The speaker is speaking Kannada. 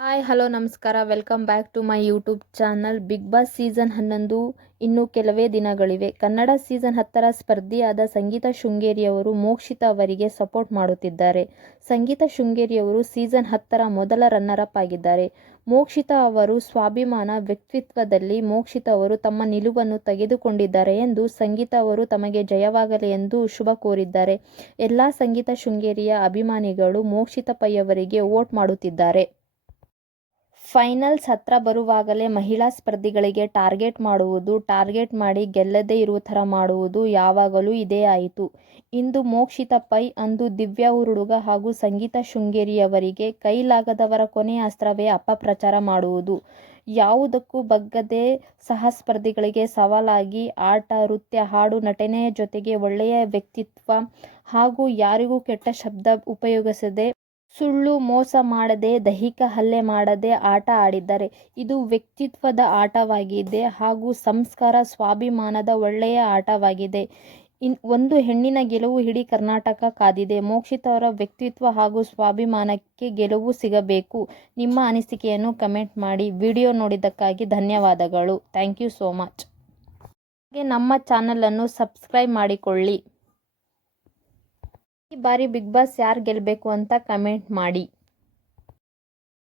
ಹಾಯ್ ಹಲೋ ನಮಸ್ಕಾರ welcome back to my YouTube channel. Bigg Boss season 11 ಇನ್ನು ಕೆಲವೇ ದಿನಗಳಿವೆ. ಕನ್ನಡ ಸೀಸನ್ 10ರ ಸ್ಪರ್ಧಿಯಾದ ಸಂಗೀತ ಶೃಂಗೇರಿಯವರು ಮೋಕ್ಷಿತಾ ಅವರಿಗೆ ಸಪೋರ್ಟ್ ಮಾಡುತ್ತಿದ್ದಾರೆ. ಸಂಗೀತ ಶೃಂಗೇರಿಯವರು ಸೀಸನ್ 10ರ ಮೊದಲ ರನ್ನರ್ ಅಪ್ ಆಗಿದ್ದಾರೆ. ಮೋಕ್ಷಿತಾ ಅವರು ಸ್ವಾಭಿಮಾನ ವ್ಯಕ್ತಿತ್ವದಲ್ಲಿ ಮೋಕ್ಷಿತಾ ಅವರು ತಮ್ಮ ನಿಲುವನ್ನು ತೆಗೆದುಕೊಂಡಿದ್ದಾರೆ ಎಂದು ಸಂಗೀತ ಅವರು ತಮಗೆ ಜಯವಾಗಲಿ ಎಂದು ಶುಭ ಕೋರಿದ್ದಾರೆ. ಎಲ್ಲ ಸಂಗೀತ ಶೃಂಗೇರಿಯ ಅಭಿಮಾನಿಗಳು ಮೋಕ್ಷಿತಾ ಪೈ ಅವರಿಗೆ ವೋಟ್ ಮಾಡುತ್ತಿದ್ದಾರೆ. ಫೈನಲ್ಸ್ ಹತ್ರ ಬರುವಾಗಲೇ ಮಹಿಳಾ ಸ್ಪರ್ಧಿಗಳಿಗೆ ಟಾರ್ಗೆಟ್ ಮಾಡಿ ಗೆಲ್ಲದೇ ಇರುವ ಥರ ಮಾಡುವುದು ಯಾವಾಗಲೂ ಇದೇ ಆಯಿತು. ಇಂದು ಮೋಕ್ಷಿತಾ ಪೈ, ಅಂದು ದಿವ್ಯಾ ಹುಡುಗ ಹಾಗೂ ಸಂಗೀತ ಶೃಂಗೇರಿಯವರಿಗೆ ಕೈಲಾಗದವರ ಕೊನೆಯ ಅಸ್ತ್ರವೇ ಅಪಪ್ರಚಾರ ಮಾಡುವುದು. ಯಾವುದಕ್ಕೂ ಬಗ್ಗದೆ ಸಹ ಸ್ಪರ್ಧಿಗಳಿಗೆ ಸವಾಲಾಗಿ ಆಟ, ನೃತ್ಯ, ಹಾಡು, ನಟನೆಯ ಜೊತೆಗೆ ಒಳ್ಳೆಯ ವ್ಯಕ್ತಿತ್ವ ಹಾಗೂ ಯಾರಿಗೂ ಕೆಟ್ಟ ಶಬ್ದ ಉಪಯೋಗಿಸದೆ, ಸುಳ್ಳು ಮೋಸ ಮಾಡದೆ, ದೈಹಿಕ ಹಲ್ಲೆ ಮಾಡದೆ ಆಟ ಆಡಿದ್ದಾರೆ. ಇದು ವ್ಯಕ್ತಿತ್ವದ ಆಟವಾಗಿದೆ ಹಾಗೂ ಸಂಸ್ಕಾರ, ಸ್ವಾಭಿಮಾನದ ಒಳ್ಳೆಯ ಆಟವಾಗಿದೆ. ಒಂದು ಹೆಣ್ಣಿನ ಗೆಲುವು ಇಡೀ ಕರ್ನಾಟಕ ಕಾದಿದೆ. ಮೋಕ್ಷಿತಾ ಅವರ ವ್ಯಕ್ತಿತ್ವ ಹಾಗೂ ಸ್ವಾಭಿಮಾನಕ್ಕೆ ಗೆಲುವು ಸಿಗಬೇಕು. ನಿಮ್ಮ ಅನಿಸಿಕೆಯನ್ನು ಕಮೆಂಟ್ ಮಾಡಿ. ವಿಡಿಯೋ ನೋಡಿದ್ದಕ್ಕಾಗಿ ಧನ್ಯವಾದಗಳು. Thank you so much. ಹಾಗೆ ನಮ್ಮ ಚಾನಲನ್ನು ಸಬ್ಸ್ಕ್ರೈಬ್ ಮಾಡಿಕೊಳ್ಳಿ. ಈ ಬಾರಿ ಬಿಗ್ ಬಾಸ್ ಯಾರು ಗೆಲ್ಲಬೇಕು ಅಂತ ಕಮೆಂಟ್ ಮಾಡಿ.